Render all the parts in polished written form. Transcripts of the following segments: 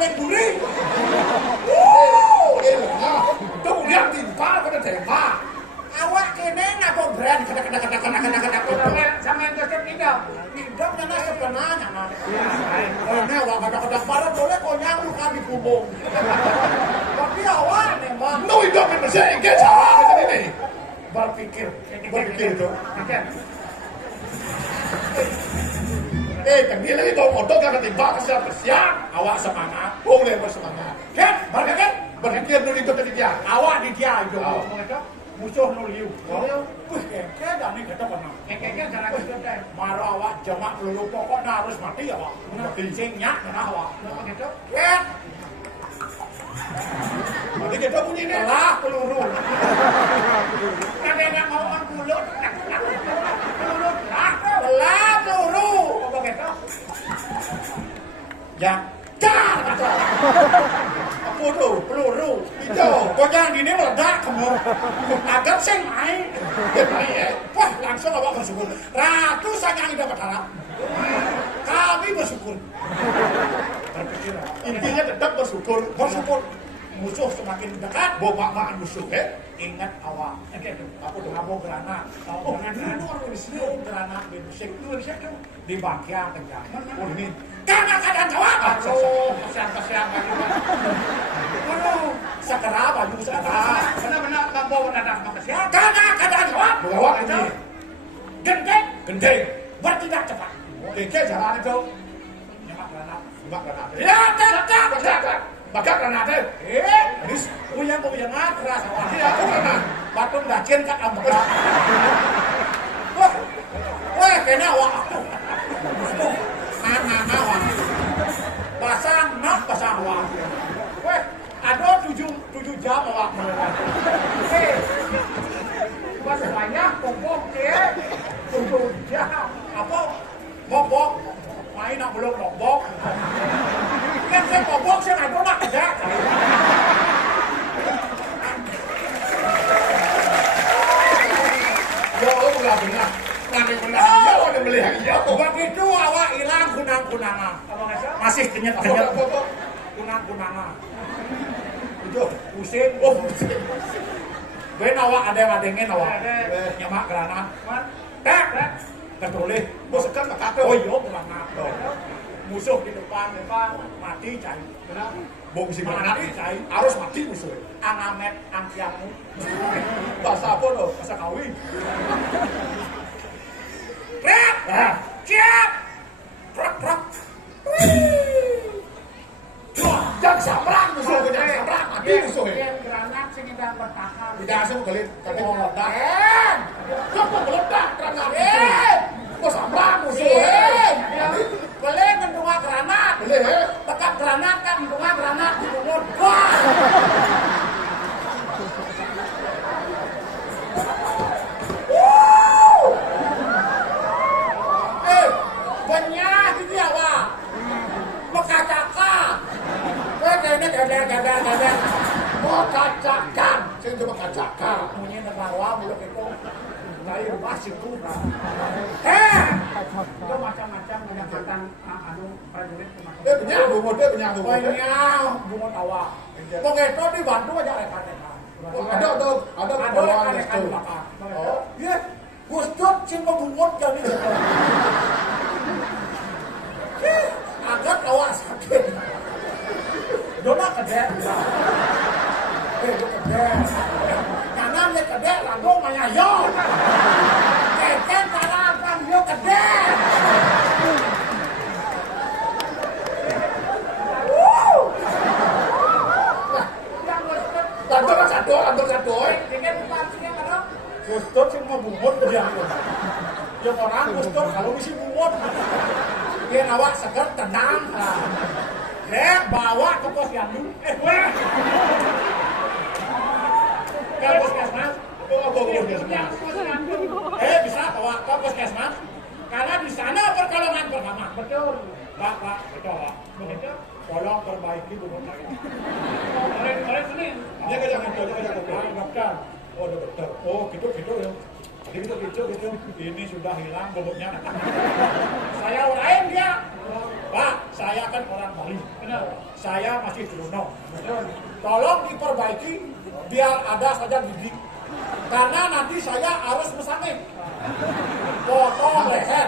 paling duri. Kemudian timpal pada tembak. Awak kene ngapa brand kena sampean tetep hidup. Hidup nana sebenarnya mah. Ini awak kata-kata parah boleh konyang luka di punggung. Tapi awak memang no hidup yang bersih ke cara macam ini. Berpikir itu. Tengil lagi kau motor kan tiba kesiap awak semangat, boleh bersemangat. Kan, berpikir dulu itu tadi dia. Awak di dia itu. Musuh nol liu. Keke dah ni kata pernah. Keke cara kita marah awak jamak peluru pokoknya harus mati awak. Kencingnya kena awak. Begitu. Kek. Mati kita bunyi ni. Lah peluru. Kami nak mau on mulut. Peluru. Lah peluru. Begitu. Ya. Car kata. Apa tu? Peluru. Itu. Kau jangan gini meledak kamu. Agak seng main. Wah langsung awak bersyukur. Ratu sangat dapat harap. Kami bersyukur. Berpikir. Intinya tetap bersyukur. Bersyukur. Musuh semakin dekat. Bawa makan musuh. Ingat awak. Apa tu? Abo granat. Granat di musik. Di bagian tengah. Oh ini. Karena keadaan jawab. Kesian. Segera baju segera. Benar-benar membawa dadah kesian. Karena keadaan jawab. Bawa ini. Gendeng. Bertindak cepat. Oke, jalan itu. Nyemak granat. Ya, cepat. Bakar granat. Ini uyang keras awak. Iya, granat. Batu dakin kat ambek. Wah, kena awak. Awak. Pasang awak. Weh, ada 7 jam awak. Pas banyak pokok ke 7 jam. Apa? Bobok. Main nak belum bobok. Kan saya bobok saya ada nak kerja. Yo, ulah benar. Begitu awak hilang kunang-kunangan. Masih kenyat kunang-kunangan. Itu pusing. Ben awak ada ngin awak. Nyemak granat. Tek. Ketoleh. Bos sekan kata. Oh iya granat. Musuh di depan mati cai. Bom si granat cai. Harus mati musuh. Angamet angkiamu. Bahasa apa tuh? Bahasa kawi. Prep! Siap! Prak! Jangan samrang musuh, jangan samrang, mati musuh. Granat sini dah bertahan. Tidak asal kali mau meledak. Kamu meledak granat. Kau samrang musuh. Boleh mendunga granat. Boleh. Tekat granat kan mendunga granat di mulut. Banyak ini awak. Mekacaka. Gada. Mekacakan. Saya coba kacaka. Punya negara mulut itu. Dari masih itu. Itu macam-macam pendekatan prajurit. Banyak bungut awak. Begitu dibantu aja rekan-rekan. Ada rekan-rekan belakang. Iya. Gustot cuma bungut jadi. Agak awak sakit. Dona kedek. Kedek. Kanan le kedek, lagu mayayo. Keken cara abang yo kedek. Kantor satu. Dengan pancinya mana? Gustot cuma bungut dia. Yang orang gustot kalau isi bungut. Dia awak seger tenang. Bawa ke pos yandu. Ke puskesmas. Bisa bawa ke puskesmas. Karena di sana pertolongan pertama. Betul. Pak, betul Pak. Begitu. Tolong perbaiki bungut saya. Kemarin Senin. Dia jangan dokter. Oh, dokter. Oh, gitu ya. Gitu. Ini sudah hilang bobotnya. Saya urain dia. Pak, saya kan orang Bali. Saya masih Bruno. Tolong diperbaiki biar ada saja gigi. Karena nanti saya harus mesamit. Potong leher.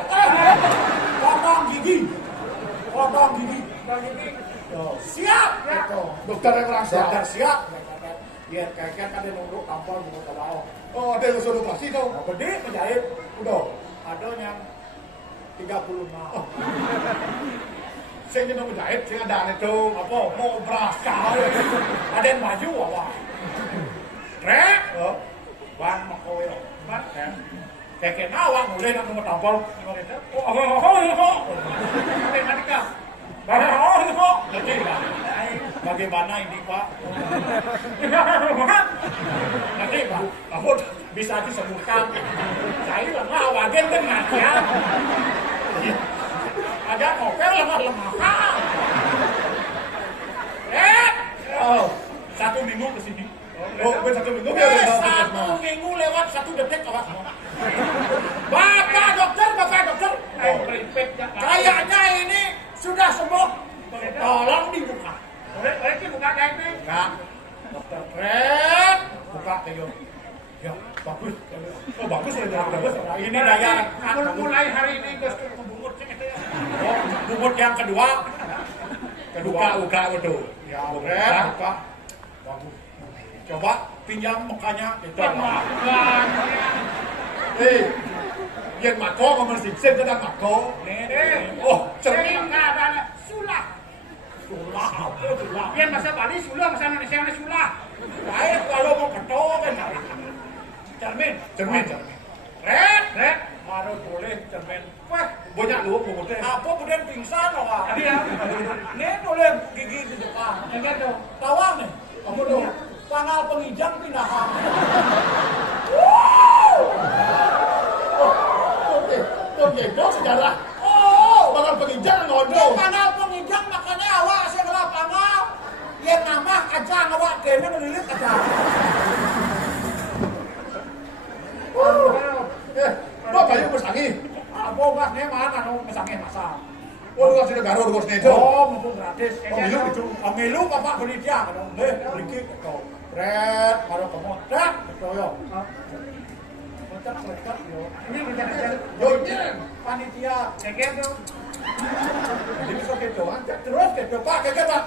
Potong gigi. Potong gigi. Siap. Dokter yang merasa. Dokter siap. Biar kakek kan dia nunggu tampol nunggu kalau. Oh, ada yang suruh pasti tuh. Gede menjahit. Udah. Ada yang 35. Saya ingin menjahit, saya ada itu. Apa? Mau berasa. Ada yang maju apa? Rek. Bang makoy. Bang kan. Kakek nawang mulai nak nunggu tampol. Bagaimana ini Pak? Nanti Pak, kamu bisa disembuhkan. Saya lemah, wagen dengan ya. Ada ngopel lemah-lemah. Satu minggu ke sini. Oh, satu minggu ya. Satu minggu lewat 1 detik awas. Bapak dokter. Kayaknya ini sudah sembuh. Tolong dibuka. Boleh dibuka kayaknya. Enggak. Dokter Fred, buka kayo. Ya, bagus. Oh, bagus ya. Bagus. Ini daya. Mulai hari ini gue bungut sih gitu ya. Oh, bungut yang kedua. Buka betul. Ya, Fred, buka. Bagus. Coba pinjam mukanya itu. Yang mako kamu siksen sedang mako. Oh, Sering nggak ada sulah. Sulah. Yang masa Bali sulah, masa Indonesia ada sulah. Baik kalau mau ketok kan. Cermin. Red. Baru boleh cermin. Wah, Banyak lu pengutip. apa kemudian pingsan loh? Iya. Ini boleh gigi di depan. Enggak tuh. Tawang nih. Kamu tuh. Pangal pengijang pindahan. Oke, itu sejarah. Oh, Bakal penginjang dia ngobrol. pangal pengijang makanya awak sih ngelap pangal. Yang nama kacang awak kena melilit kacang. Lo kayu bersangi. Apa gasnya mana no mesangnya masak. Oh, lu kasih negara lu kasih itu. Oh, mumpung gratis. Pemilu itu. Pemilu bapak beli dia kan. Beli gitu. Red, baru kamu dak, betul yo. Lecak yo. Ini kerja-kerja. Yo, ini. Panitia. Enggak tuh. Jadi bisa gitu aja. Terus gitu Pak, kayak Pak.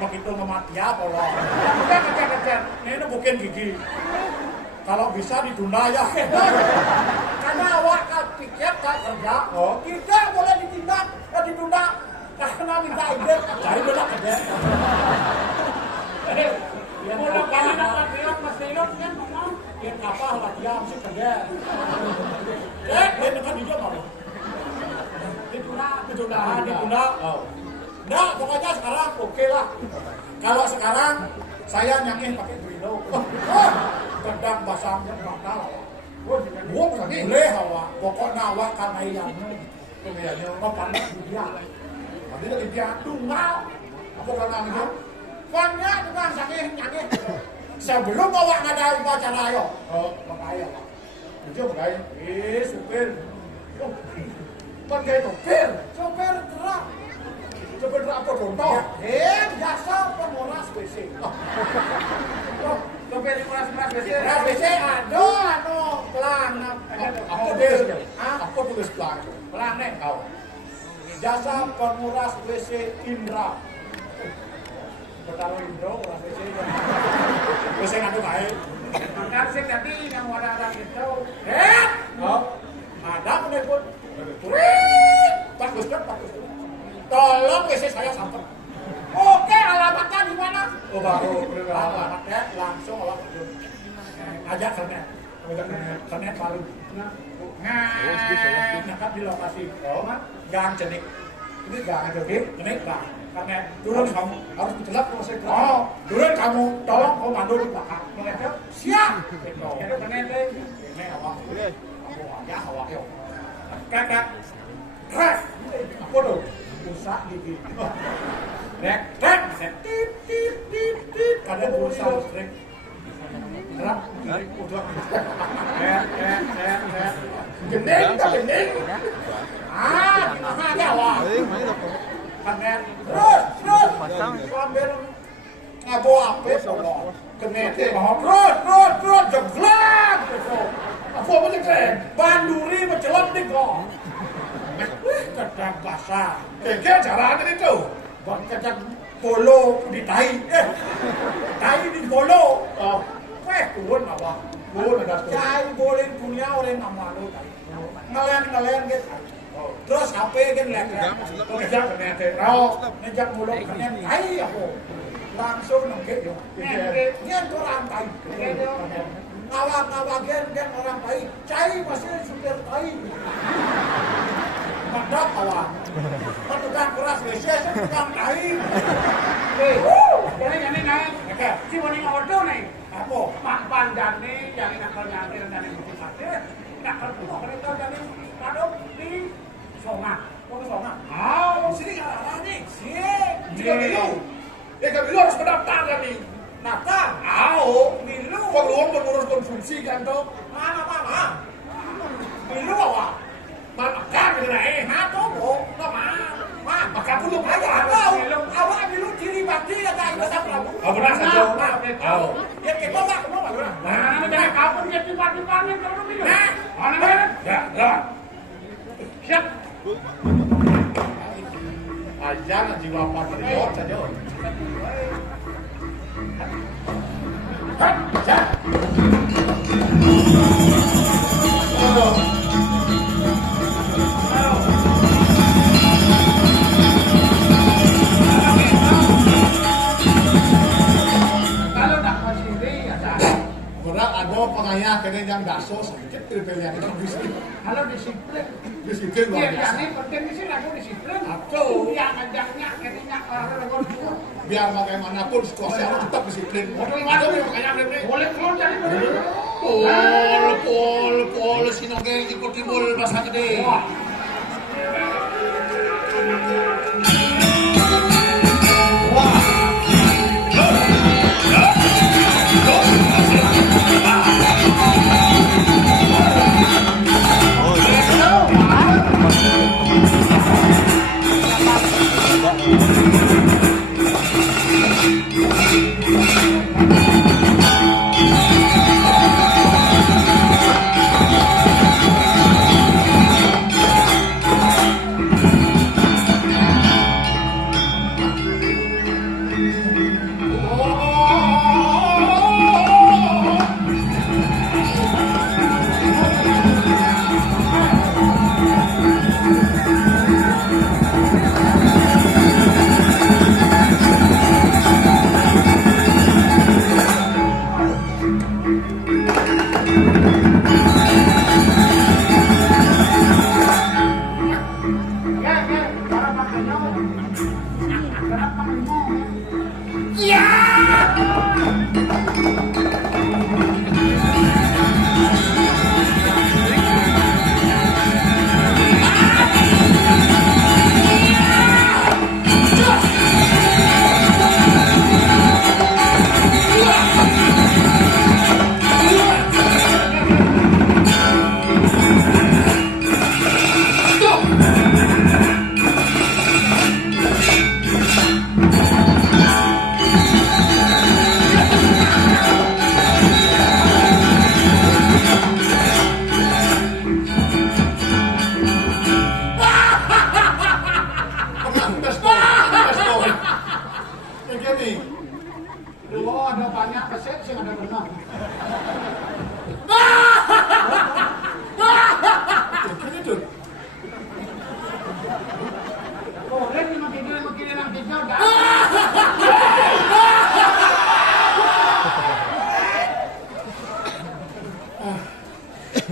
Begitu memati ya, tolong. Udah kerja-kerja. Ini bukan gigi. Kalau bisa ditunda ya. Karena awak kan pikir kan kerja. Oh. Kita boleh ditunda. Karena minta ide. Cari bela kerja. Udah kali dapat bilang Mas Lilo kan ngomong. Yang kapal latihan sih kerja. Dia dekat hijau mau. Ditunda. Oh. Nah, pokoknya sekarang oke lah. Kalau sekarang saya nyangin pakai Drilo. Kedang basangnya batal. Gua bersangi. Boleh awak. Pokoknya awak karena yang Pemilihannya. panas dia. Tapi lagi dia Tunggal. apa karena itu? Fannya tukang sangih nyangih. Sebelum awak ngadain upacara ayo. Oh, Makanya Pak. itu bukan. Supir. Kan kayak topir. Supir gerak. Topir apa contoh? Jasa penguras WC. Sampai di kelas-kelas biasa. Penguras WC anu pelang. Apa tulis? Apa tulis pelang? Pelang nih. Kau. Jasa penguras WC Indra. Bertaruh Indra penguras WC. WC ngadu baik. Kan sih tadi yang ada itu. Oh. Ada penelpon. Bagus. Tolong WC saya sampai. Oke, alamatnya di mana? Oh, baru. Alamatnya langsung awak turun. Ajak kernet baru. Nyangkat di lokasi. Gang cenik. Ini gang cenik gang. Kernet turun kamu. Harus dijelap kalau saya turun. Oh, turun kamu. Tolong komando di belakang. Siap. Itu. Ada benar deh. Ini awak. Ya awak yo. Kakak. Rek. Apa tuh? Pulsa gigi. Rek. Tit. Ada pulsa listrik. Rek. Udah. Rek. Gening. Gimana aja wah. Kanen. Terus. Ambil ngabo apa pokok. Kenete. Terus jeglak. Apa jeglek? Banduri mencelok nih kok. Kadang basah. Kayak caranya itu. Kadang bolo di tai. Tai di bolo. Turun apa? Turun ada. Cai boleh punya orang nama lo tai. Ngelen gitu. Terus HP kan lihat. Ngejak kenete. Ngejak mulut kenen tai aku. Langsung nengket yo. Nyen orang tai. Ngawak gen orang tai. Cai masih supir tai. Madak awak. Tukang keras WC tukang tai. Jadi naik. Si Boni ordo nih. Apa? Pandan nih, yang nakal nyampe dan yang bikin mati. Nakal tuh mereka jadi kadang di Songa. Mau ke Songa? Sini nggak ada nih. Jika milu. Milu harus mendaftar nih. Daftar? Milu. Peluang mengurus konsumsi kan tuh. Mana? Milu awak. Makan gitu Maka belum aja awak milu ciri bakti ya tak ada Prabu. Benar saja. Ya kita enggak mau enggak. Nah, jangan kabur dia tiba-tibanya kalau minum. Mana? Ya. Siap. Aja jiwa patriot saja. Pengayah kena yang daso sedikit tripel yang itu bisa. Kalau disiplin. Disiplin luar biasa. Ini penting di sini aku disiplin. Betul. Yang ngajaknya kayaknya orang Biar bagaimanapun situasi harus tetap disiplin. Boleh keluar dari Pol sinogeng ikut timbul bahasa gede.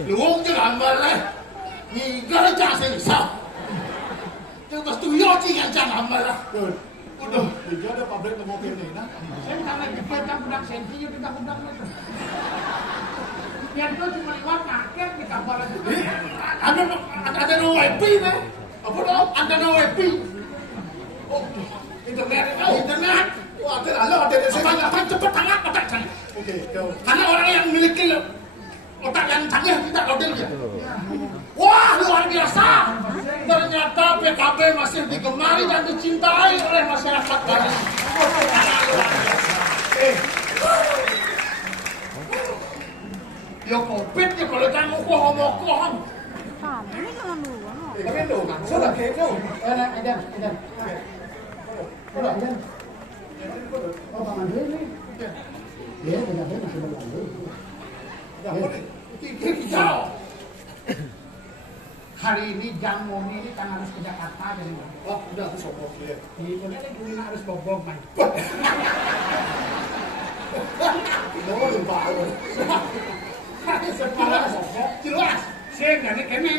Luong chứ làm mà này, nhìn cái nó chả sẽ sao? Chứ mà tôi lo chi yang chả làm mà là. Udah, dia ada pabrik mobil ini, nah. Saya bukan lagi pegang budak sensi, kita budak itu. Biar itu cuma lewat market di kabar itu. Ada no WP nih. Apa dong? Ada no WP. Oh, internet. Internet. Wah, ada di sini. Apa cepat tangan, apa saya. Oke, Karena orang yang memiliki otak yang canggih kita loading dia. Wah, luar biasa. Ternyata PKB masih digemari dan dicintai oleh masyarakat Bali. Yo Covid ya kalau kamu koh. Ini kan lu. Tapi lu kan sudah kayak kau. Edan. Oh, Bang Andre nih. Ya, benar-benar masih Bang Andre. Kicau. Hari ini Gang Moni ini kan harus ke Jakarta jadi. Oh, udah aku sombong ya. Di mana nih gue harus bobok main. Mau lupa lu. Jelas. Sing jadi kene.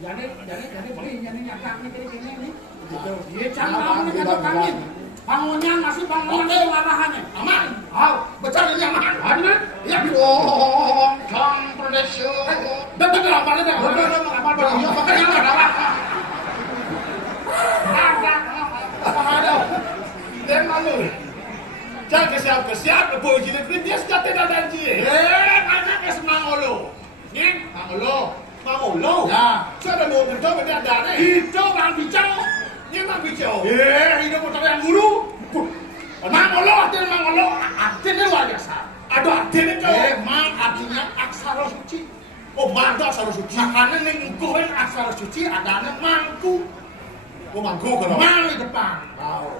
Jadi beli jadi nyakang jadi kene nih. Iya, canggah ini kan kami. Bangunnya masih bangunnya ngarahannya. Aman. Betul ini aman. Aman. Ya, oh, Congratulations. Betul apa nih? Iya, makanya apa? Ada. Dan malu. Jangan kesiap, boleh jadi dia sudah tidak ada dia. Anak semangolo. Nih, mangolo. Ya. Sudah mau berdoa ada nih. Itu Bang Bicau. Ini Bang Bicau. Hidup motor yang guru. Mangolo artinya luar biasa. Ada artinya itu. Mang artinya aksara suci. Oh, mang itu aksara suci. Makanya nengkuhin aksara suci adanya mangku. Mau mangku kalau. Mang di depan.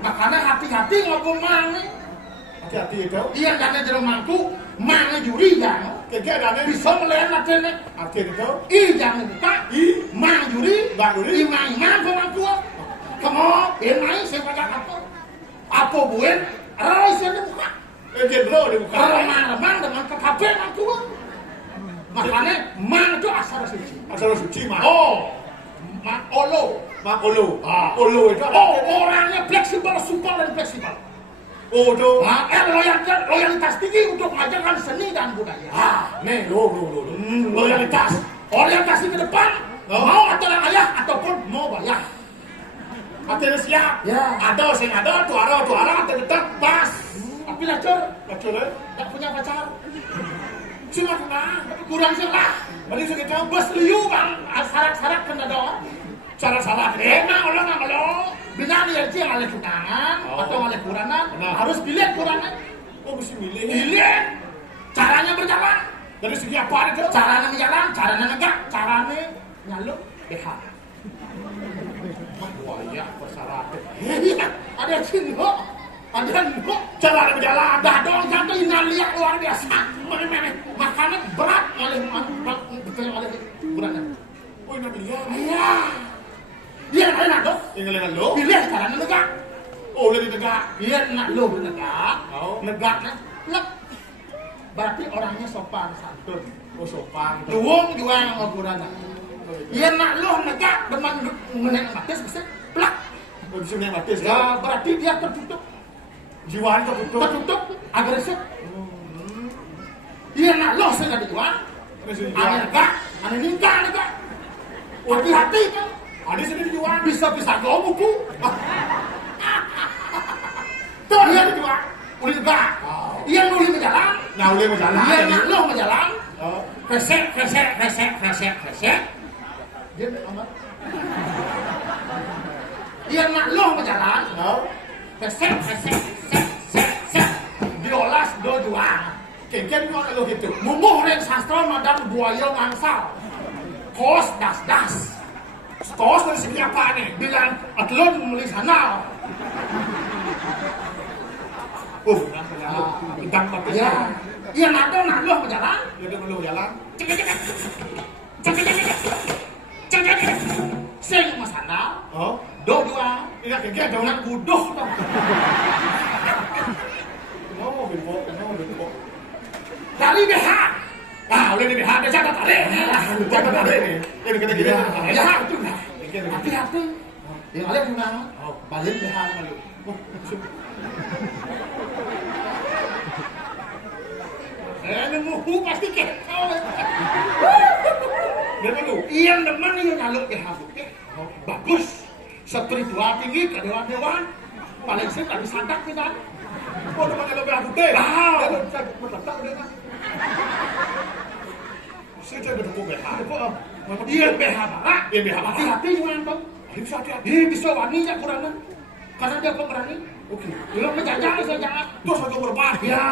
Makanya hati-hati ngomong mang nih. Hati-hati itu. Iya, karena jeruk mangku, mangnya juri ya. Kayak ada nih. Bisa melihat artinya. Artinya itu. Jangan lupa. Mang juri. Imang ke mangku. Kamu, main saya pakai apa? Apa buat? Raisa di muka. Jenderal di muka. Remang dengan KKP mangku. Makanya mang itu aksara suci. Aksara suci mah. Oh, mang olo. Olo itu. Orangnya fleksibel, supel dan fleksibel. Oh, itu. Loyalitas tinggi untuk mengajarkan seni dan budaya. Nih, lo. Loyalitas. Orientasi ke depan. Mau atau ayah ataupun mau bayar. Artinya siap. Ya. Ada, tuara, tetap pas. Tapi lacur, Betul ya? tak punya pacar. Cuma kena. Kurang salah. Mari kita coba. Bos liu bang, sarak-sarak kena doa. Cara-salah. Nggak lo. Bina dia aja ngalih tunangan atau ngalih kuranan. Nah. Harus pilih kuranan. Oh, mesti milih. Pilih. Caranya berjalan. Dari segi apa itu? Caranya berjalan, caranya negak, caranya nyaluk BH. Wah, persyaratan. Iya, ada cinta. Ada nggak? Cara berjalan. Dah dong jatuh inaliak luar biasa. Makanya berat oleh betul oleh kuranan. Oh, ini beliau. Iya. Iya, enak dong. Ingin lo? Pilih caranya negak. Oh, lebih tegak. Iya, nak lo bernegak. Oh. Negaknya lep. Berarti orangnya sopan santun. Oh, sopan. Luwung juga sama kuranan. Iya, nak lo negak dengan menek matis bisa plak. Oh, di sini mati. Ya, berarti dia tertutup. Jiwanya tertutup. Tertutup, agresif. Iya, nak lo saya nggak dijual. Ada negak, ada nikah negak. Hati-hati kan. Ada sini dijual. Bisa-bisa gue buku. Tuh dia dijual. Uli negak. Iya, uli menjalan. Nah, boleh berjalan. Iya, nak lo menjalan. Oh. Resek. Dia amat. Iya, nak lo menjalan. Oh. Resek. Diolas do juang. Kengken kok lo gitu. Mumuh ring sastra madang buaya ngangsal. Kos das. Stos dari segi apa nih? Bilang atlon meli sana. Bintang mati. Ya. Iya, nak lo menjalan. Dia belum jalan. Cek. Sing masana. Oh. Do juang. Ini kengken ada Jangan buduh dong. Kenapa bimbo? Dari BH. Oleh di BH dia catat ada. Catat ada nih. Ini kita gini. Ya, itu lah. Hati-hati. Yang ada tunang. Balik BH malu. Nemu pasti kekau. Dia malu. Iya, teman ini nyaluk BH putih. Bagus. Spiritual tinggi ke dewan-dewan. Paling sih tadi sandak kita. Oh, udah pakai lebih putih. Ah. Dia meletak udah kan. Saya jadi dukung BH. Dia BH barak. Dia BH barak. Hati-hati dengan bang. Bisa hati-hati. Dia bisa waninya kurangnya. Karena dia pemberani. Oke. Dia menjajah saya jangan. Terus aku berbahaya. Ya,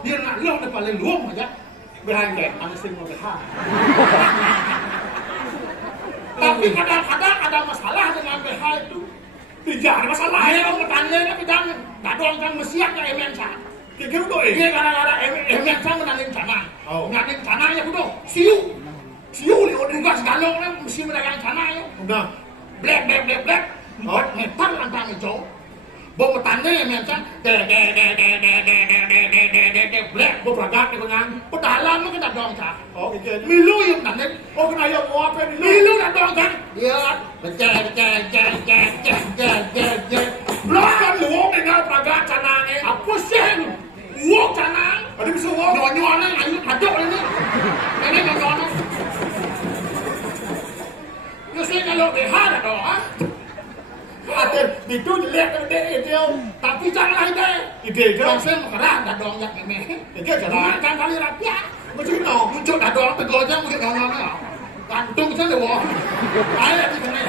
dia nak long dia paling luang aja. BH kayak. Angsing mau BH. Tapi kadang-kadang ada masalah dengan BH itu. Tidak ada masalah. Dia mau bertanya bidang. Tak doang kan mesiak ya emen sa. Kira doa. Dia gara-gara emen sa menangin tanah. Oh. Menangin tanah ya kudu. Siu. Siu ni orang. Tugas galong lah mesti menangin tanah ya. Nah. Black. 4 meter lantang hijau. Bawa tanda yang macam black beragak ni kunang. Pedalam tu kita dong cak. Oh, okay. Milu yang nanti. Oh, kena ayam apa ni? Milu nak dong cak. Dia Blok kan luang dengan peragat canang ni. apa sih? Uang canang. Ada bisa luang. Nyonya ni ayu aduk ni. Ini nyonya. You say kalau behar dong ah. Ada itu jelek ada ide. Tapi janganlah ide. Ide je. Langsung kerah dah dong yak memeh. Ide jalan. Kan kali rapiak. Macam mana? Muncul dah dong tegolnya mungkin nyonya. Gantung saja wah. Ayah di sana.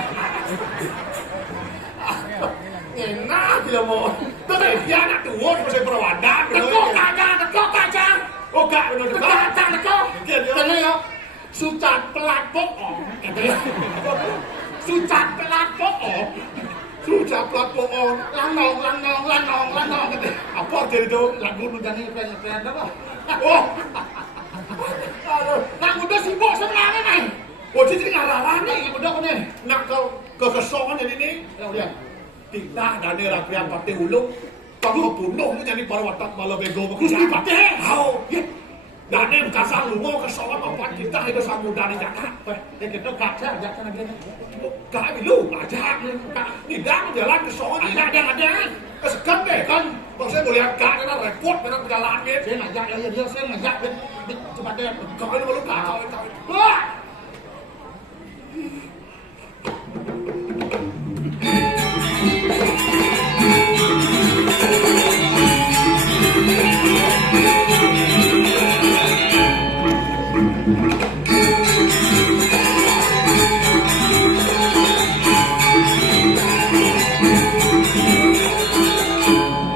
Enak bila mau. Tapi dia nak tua macam perawadan. Tekok aja. Oh, kak benar Tekok. Kena ya. Sucat pelat pokok. Sucat pelat pokok. Sudah plat pohon. Lanong. Apa arti itu? Lagu nu jani keren apa? Oh. Aduh. Lagu udah sibuk sebenarnya nih. Oh, jadi ngarang Ini udah ni. nak kau kekosongan jadi ni. Lihat. Tidak ada ni rakyat partai ulung. Kalau bunuh ni jadi para watak malah bego Gusti bekerja. Patih. Hau. Dan ni kasar lungo kesongan apa kita itu samudra di Jakarta. Kita kaca aja kan lagi. Kami lu aja ni dah jalan kesongan Ada. kesekan deh kan. Bang saya boleh lihat kak kena repot kena jalan ni. Saya ngajak dia saya ngajak di tempat dia. Kau ini malu kau. Wah.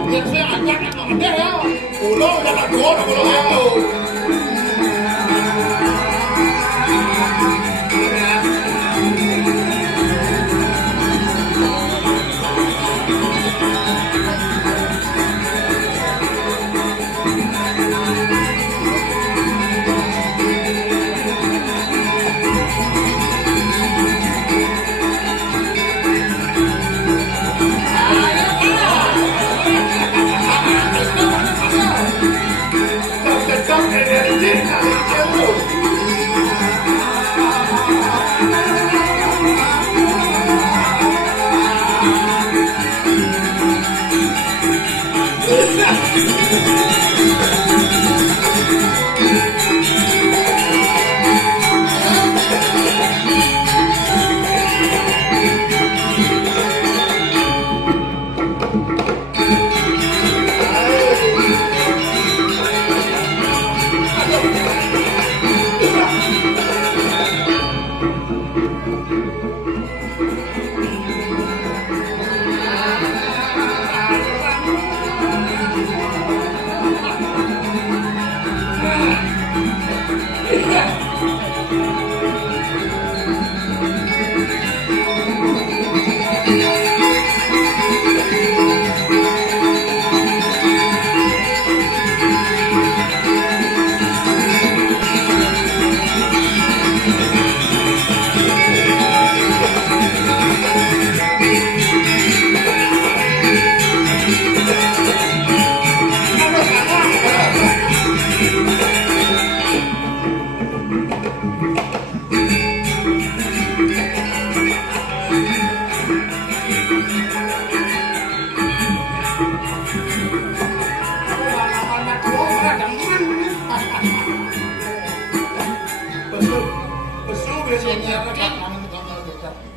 Yang saya ajak emang ada ya. Ulung jangan dua ulung itu. Tetap energi dari jauh.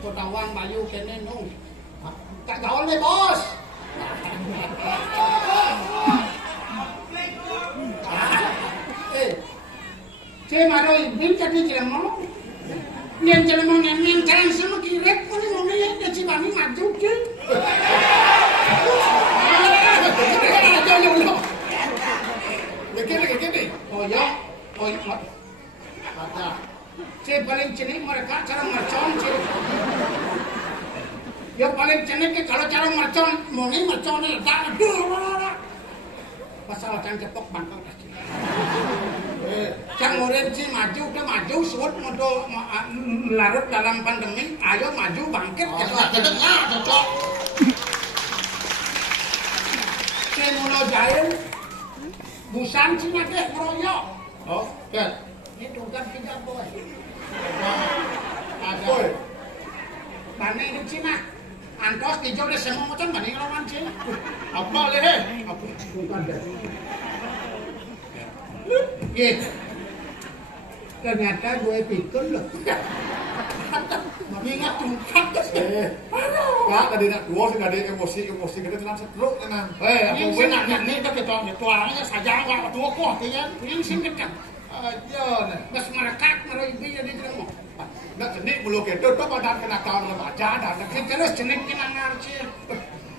Ketahuan Bayu kene nung. Tak gaul nih bos. C Maroy, B Ini jadi jelema. Yen jelema nyen jalan sama kirek muni ngene ya cibani maju ki. Gini. Oh ya. Kata. Saya paling cenik mereka cara mercon ciri. Ya paling cenik kalau cara mercon muni mercon ledak aduh. Pasal can cetok bangkang kaki. Yang orange maju udah maju suut mau larut dalam pandemi ayo maju bangkit cocok saya mau jahil busan cina deh ngeroyok Oh, kan. itu kan tiga boy ada Boy. mana ini cina antos hijau deh semua macam banding lawan cina Apa leh? Apa? Gitu. Ternyata gue pikir loh. Ingat tungkat. Pak, tadi nak dua sih ada emosi kita tenang setruk tenang. Aku gue nak nih tapi tuangnya saja nggak tua kok, kan? Yang singkat kan. Aja nih. Bas merekat merebi jadi terima. Nak jenik mulu gitu, tuh badan kena kawan remaja dan Terus jenik kena ngarci.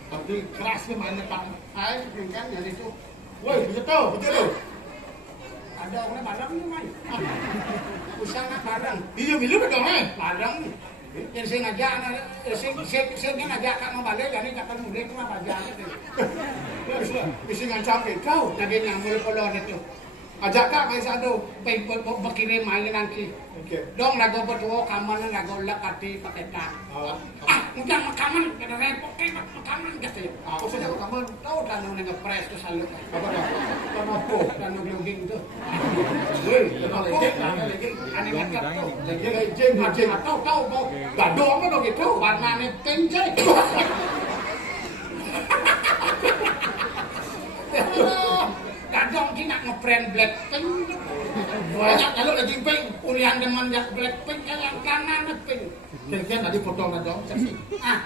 tapi keras nih mainnya Pak. Ayo kan jadi itu. Woi, betul. Ada orang barang nih main. Usang nak barang. Iya, milu dong Barang. Yang saya ngajak, saya ngajak kan mau balik, jadi kata muda itu mah bajak itu. Bisa ngancam kita. Tadi nyamul kolon itu. Ajak kak main satu. Berkirim main nanti. Oke. Dong lagu berdua kaman lagu lekati pakai tak. Udah makaman kena repot makaman gitu. Aku saja kamu. Tahu dan nong ngepres tu selalu. Apa dah? Kenapa? Dan nong jogging tu. Hei, kenapa? Aneh macam tu. Jeng. Tahu. Gaduh apa dong itu? Warna ni penjai. Kadang kita ngebrand Blackpink. Banyak kalau lagi pink, kuliah demen yang Blackpink yang kanan pink. Kira-kira tadi foto nggak dong? Seksi.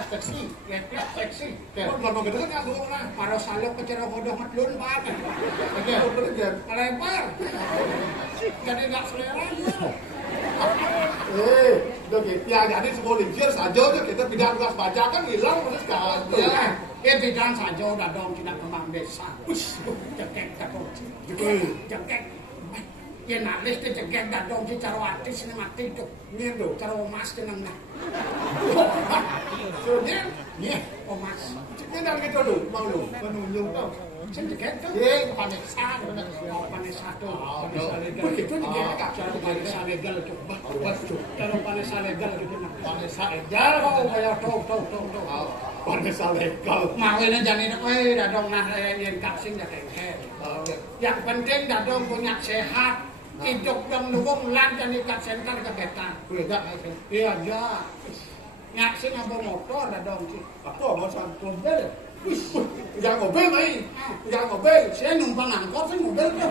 Seksi, lihat seksi. Kalau gitu kan aku nah. Para salok kecara bodoh matlun banget. Oke, betul. Melebar. Jadi nggak selera. Oke, ya jadi sevolunteer saja aja kita tidak tugas baca kan hilang terus sekarang. Ya, bidang saja udah dong kita kembang desa. Jekek katong. Jekek. Ya nalis tu jekek dah dong cara artis ni mati tu. Ni tu cara emas tenang dah. Ni emas. Kita dah gitu dulu, mau lu menunjuk tau. Jekek tu. Panesa tu. Begitu juga kak. Cara panesa legal tu. Cara panesa legal tu. Panesa legal kau kaya tahu. Panesa legal. Mau ini jadi dah dong nah yang kapsing dah kengkel. Yang penting dah dong punya sehat. Hidup yang nunggu lan dan ikat senter kebetan. Iya aja. Nyaksi ngabung motor dah dong sih. Apa mau santun? Mobil. Jangan mobil mai. Jangan mobil. Saya numpang angkot sih mobil tuh.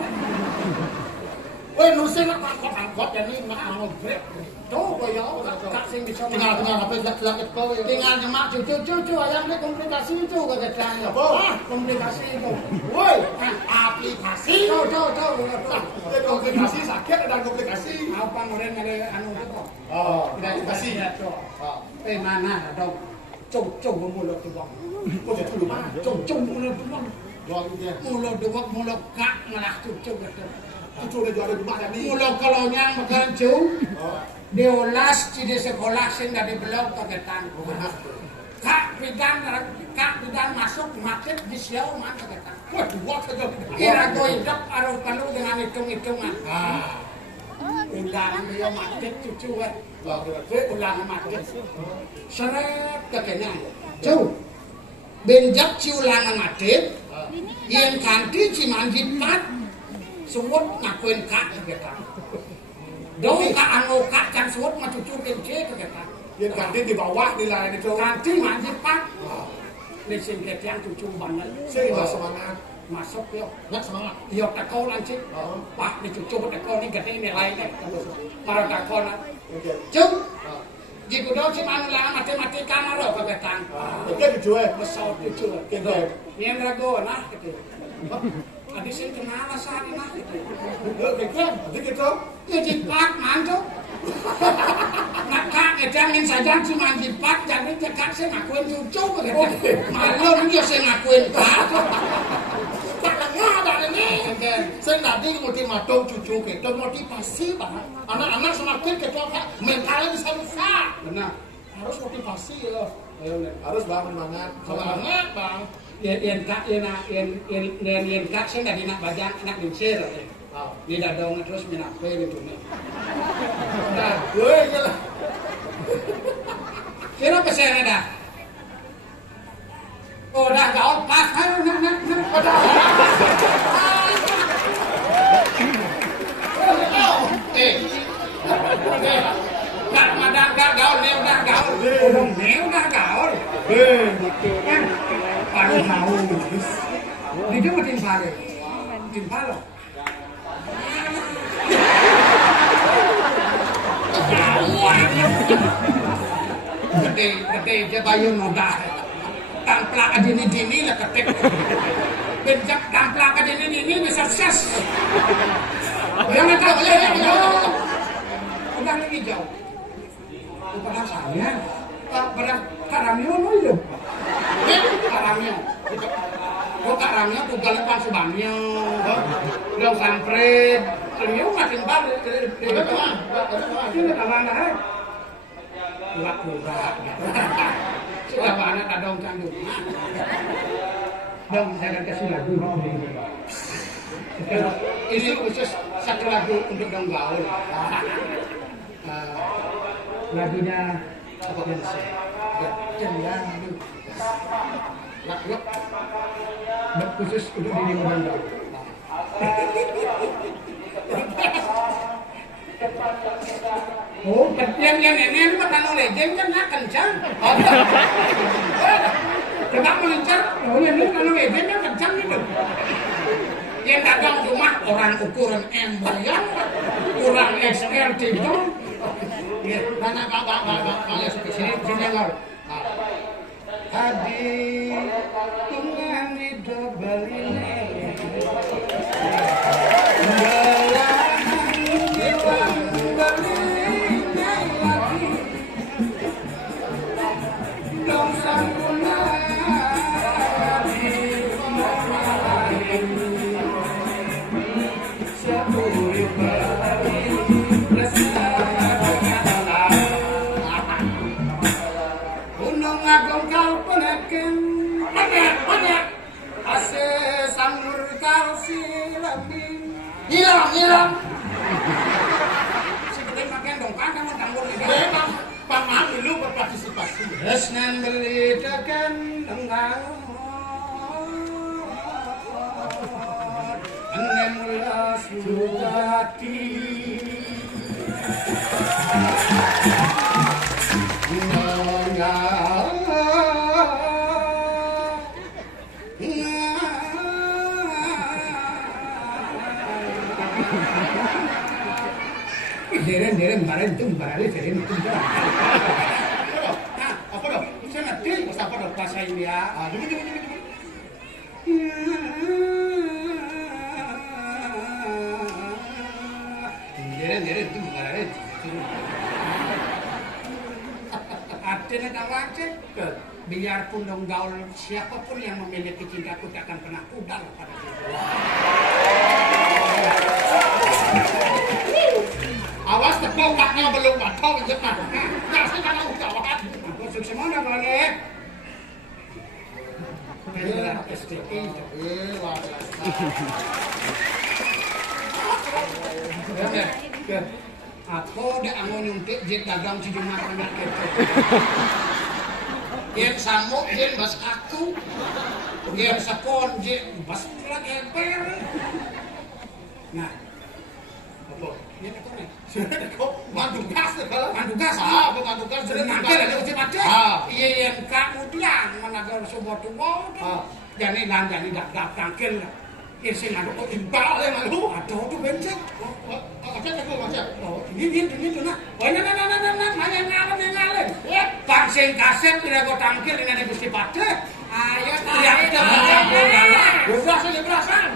Woi nusin angkot jadi nak ngobrol. Tuh kaya kak sing bisa Tinggal apa selak kau ya. tinggal nyemak cucu ayam ni komplikasi itu kegetan. Apa? Komplikasi itu. Woi, Aplikasi. Tuh. komplikasi sakit ada komplikasi. Apa ngeren ada anu tu kok. Oh, Komplikasi ya tuh. Mana ada cung mulut tu bang. kau jadi dulu mah. Cung mulut tu bang. Jual dia. Mulut kak malah cucu gitu. Cucu dia jual di rumah jadi. Mulut kalau nyang makan cung. Diolas di sekolah sing dari blog kegetan. Kak bidan masuk market di siau mak kegetan. Wah, dua saja. Kira gue hidup aruh penuh dengan hitung-hitungan. Ulang dia market cucu kan. Ulang market. Seret kekenya. Cu. Benjak ci ulangan market. Yang kanti ci manjit mat. Sumut ngakuin kak kegetan. Dong kak anu kak can suut mah cucu kece kegetan. Yang ganti di bawah di lain itu. Kanti manjit pak. Lesin ketiang cucu banget. Saya semangat. Masuk yo. Nak semangat. Yo takau lancik. Pak di cucu takau ni gede nilainya. Para takau na. Oke. Cung. Jiku dong si manu lah matematika maro kegetan. Oke dijual. Besar cucu. Oke. Yang rago nah gitu. Tadi sing kenal asane mah. Begitu. Ya jipat mantuk. Nak kak ngejangin saja cuma jipat jadi cekak saya ngakuin cucu begitu. Malu dia saya ngakuin kak. Tak lengah ini. Saya tadi ultimatum cucu kita motivasi Bang. Anak-anak semakin kecoa mentalnya bisa rusak. Benar. Harus motivasi ya. Harus bangun semangat. Semangat Bang. Yen kak saya nggak nak bajang nak diusir. Dia dadong terus menape gitu nih. Nah, Woi, gila. kira pesan ada. Oh, dah gaul pas. Nak madang dah gaul, ni udah gaul. Ni udah gaul. Kan, paling mau. Dia makin pare. Makin palo. Gede je bayu muda. Tamplak dini lah ketik. Bejak tamplak dini bisa ses. Yang tak boleh. Udah lagi jauh. Pada saya, pada karamio itu. Karamio. Karamio tu galipan subamio. Dong sampret. Beliau makin balik. Ini kawan dah. Pura-pura. Sudah anak kadang canggung. Dong saya kasih lagu. Ini khusus satu lagu untuk dong gaul. Lagunya apa yang saya? Jangan lagu. Khusus untuk diri dong gaul. Oh, yang ini mah tanah legend kan nak kencang. Coba melincar, oh ini tanah legend kan kencang gitu. Yang dagang cuma orang ukuran M bayang, kurang XL gitu. Ya, mana bang, ya sini nggak. Tadi dengan hidup beline. Hilang. Segede makan dong, kan kamu tanggung ini. Bang Mam dulu berpartisipasi. Resnan beli tekan enggak. Enem ulas sugati. Deren barang itu barang itu. Nah, apa dong? Saya ngerti, masa apa dong bahasa India? Deren itu barang itu. Artinya kawan cek, biarpun dong gaul siapapun yang memiliki cintaku tak akan pernah pudar pada dia. Awas tepung maknya belum matang je kan. Kasih kana ucapan. Aku sukses mana boleh? Benar STI. Wah. Ya. Aku dah angon nyuntik jet dagang sejumlah anak itu. Yen samuk jen bas aku. Yen sapon jen bas pula emper. Nah. Apa? Ini apa nih? Mandugas kalau Mandugas. Mandugas Sudah nangkil ada ucap ada. Iya yang kamu bilang menagar sebuah tubuh. Jadi lanjani dak tangkil. Isi ngadu kok imbal ya malu. Aduh tu bencet. Ini tu nak. Oh nah. Mana ngalah. Pangsing kaset tidak kau tangkil ini ada gusti pada. Ayo. Berasa.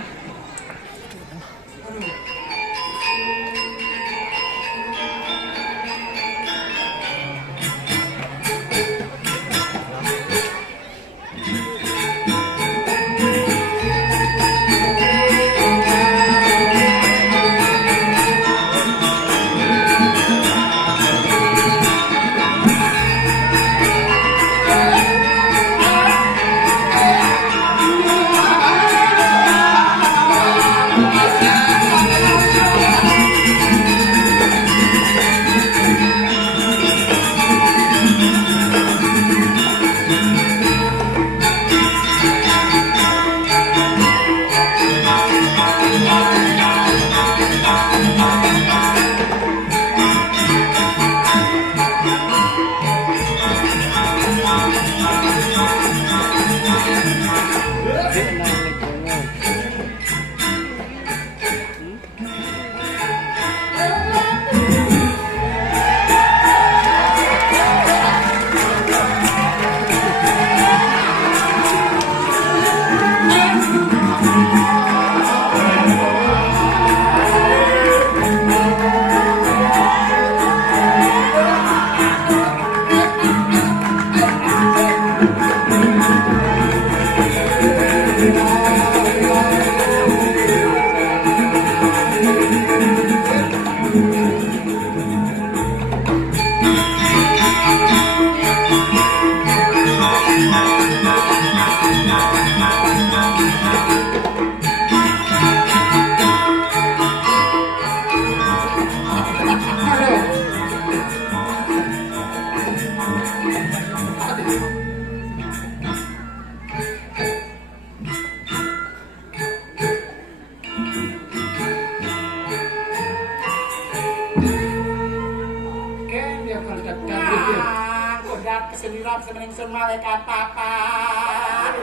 Malaikat papan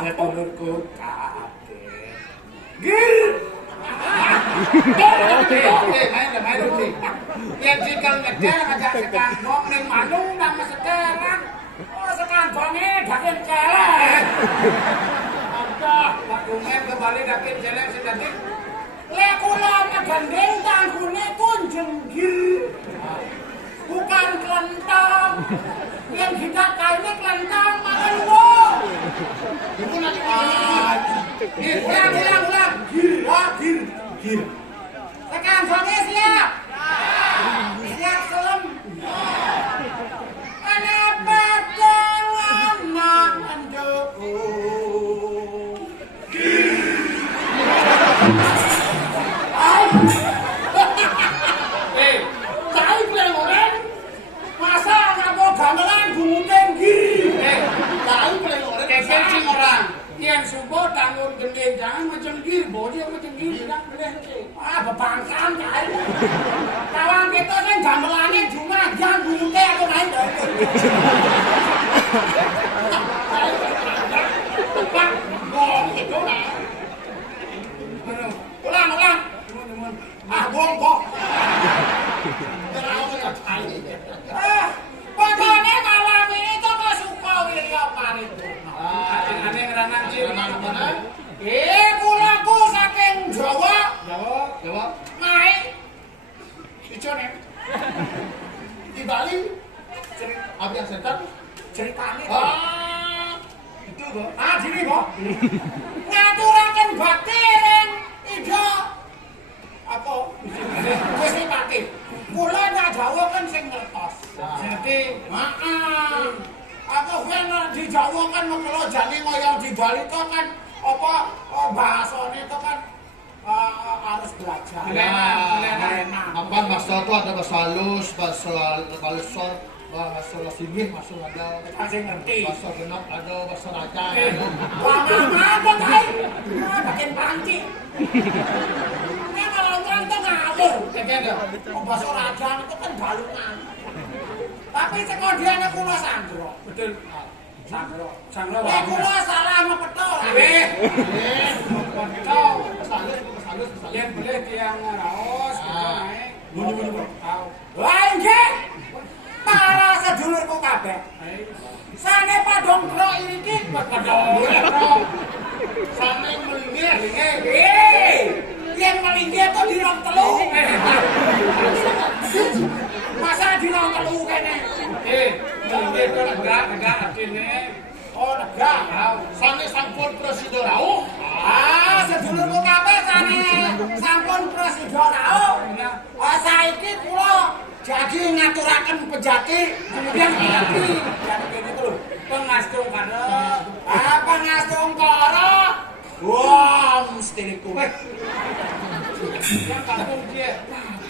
sedulurku kabeh gil main yang jikal ngejar ngajak sekan kok ning manung nang sekarang sekan bonge dakin celek aduh wadumen kembali dakin celek sing dadi lek kula ngegandeng tanggune kunjung gil bukan kelentang yang kita kainnya kelentang makan wong itu nanti ulang gil tekan suami siap siap selem kenapa jangan nak mendukung gamelan gunting gini. Tahu paling orang kencing orang. Yang subuh tanggung gendeng jangan macam gini, bodi macam gini tak boleh. Bebangkan kan. Kawan kita kan gamelannya cuma jangan gunting aku naik. Tepat, gong itu lah. Ulang. Gong kok. Terlalu ngecai. Pokoknya malam ini tuh gak suka William Paritono. Aneh ngeranang ciri mana? Kulaku saking Jawa. Naik. Ijo nih. Di Bali. Apa yang setan? Ceritanya. Itu kok. Sini kok. Ngaturakan bakti ring Ijo. Apa? Gusti Pati. Kula ndak Jawa kan sing ngertos. Jadi, maaf. Aku kan di Jawa kan kalau jane ngoyo di Bali to kan apa bahasane itu kan harus belajar. Apa bahasa itu ada bahasa halus, bahasa balesor, bahasa lasingih masuk ada. Masih ngerti. Bahasa genap ada, bahasa raja. Apa kai? Bikin panci. Ini kalau orang itu ngawur. Bahasa raja itu kan balungan. Tapi sekodiannya kula sandro. Betul. Sandro. Kula salah sama petol. Petol. Salus. Lihat boleh tiang raos. Bunyi. Lah nggih. Para sedulurku kabeh. Sane padong krok iki. Padong. Sane melinggih. Yang melinggih itu dirong telu. Masa dirong telu kene. Melinggih itu lega artine. Oh lega. Sane sampun prosedur rauh. sudah tahu. Saiki kula jadi ngaturaken pejati kemudian ngerti. Jadi gini tuh, pengastung karo. Pengastung karo. Wah, mesti niku. Yang kampung dia.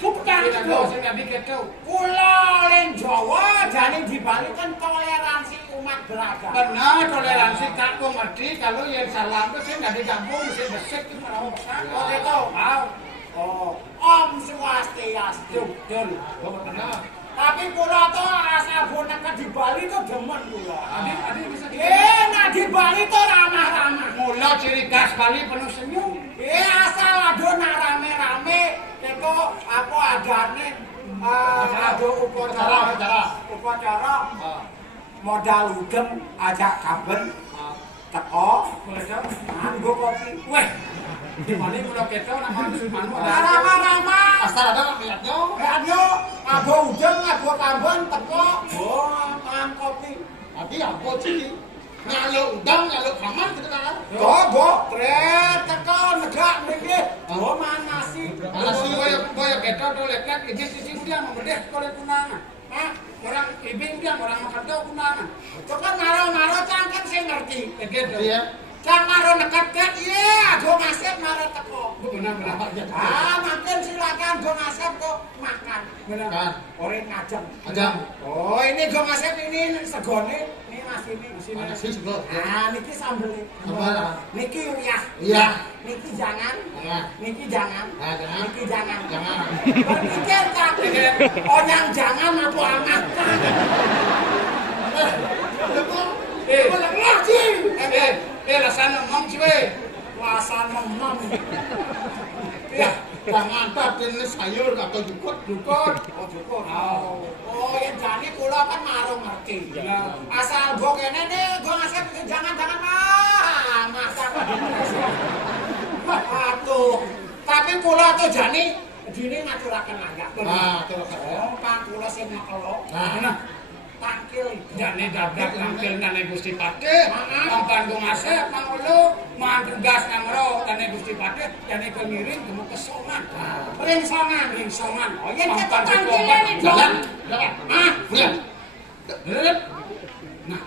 Bukan itu. Sing bikin kau. Kula ning Jawa jane di Bali kan toleransi umat beragama. Benar, toleransi kampung ngerti kalau yang salah itu sih enggak di kampung mesti besek itu kalau oh gitu. Oh, Om Swastiastu. Betul. Benar. Tapi kula tuh asal bonekan di Bali tuh demen kula. Adik bisa nah di Bali tuh ramah-ramah. Mula ciri khas Bali penuh senyum. Asal ado nak rame-rame itu apa adane ado upacara modal udem ajak kaben teko nganggo kopi. Weh, di mana kula keto nama Sulmanu ramah-ramah. Asal ada lihatnya. Lihatnya ado udem ado kaben teko makan kopi. Tapi apa sih? Nyalo udang, nyalo kaman gitu kan? Go, tret, teko, negak, negak. Go, nasi. Nasi, boyo keto, do lekat, sisi dia membedeh kolek kunangan. Orang ibing dia, orang makan do kunangan. Itu kan naro cangkang saya ngerti. Gitu. Iya. Cang naro nekat, iya, go ngasep naro teko. Benar. Makan silakan, go ngasep kok makan. Benar. Orang ngajak. Oh, ini go ngasep ini segone. Nasi sego. Niki sambel. Niki uyah. Iya. Niki jangan. Niki jangan. Niki jangan. Berpikir tak? Orang jangan apa amat. Ngaji. Lasan ngomong sih we. Lasan ngomong. Ya, jangan tak ini sayur atau jukut. Oh, jukut. Oh, yang jani kula kan marung ngerti. Asal gua kene nih, gua ngasih jangan masak. Aduh, tapi kula tuh jani dini ngaturaken layak. Oh, Pak kula sing makelo. Nah, tangkil jani dabrak tangkil nane Gusti Patih. Mangkan gua ngasih mangulu, mantugas ngamro nane Gusti Patih, jani kemiring kemu kesongan. Ringsongan. Oh, yang kita tangkil ini jalan. Lihat. Nah,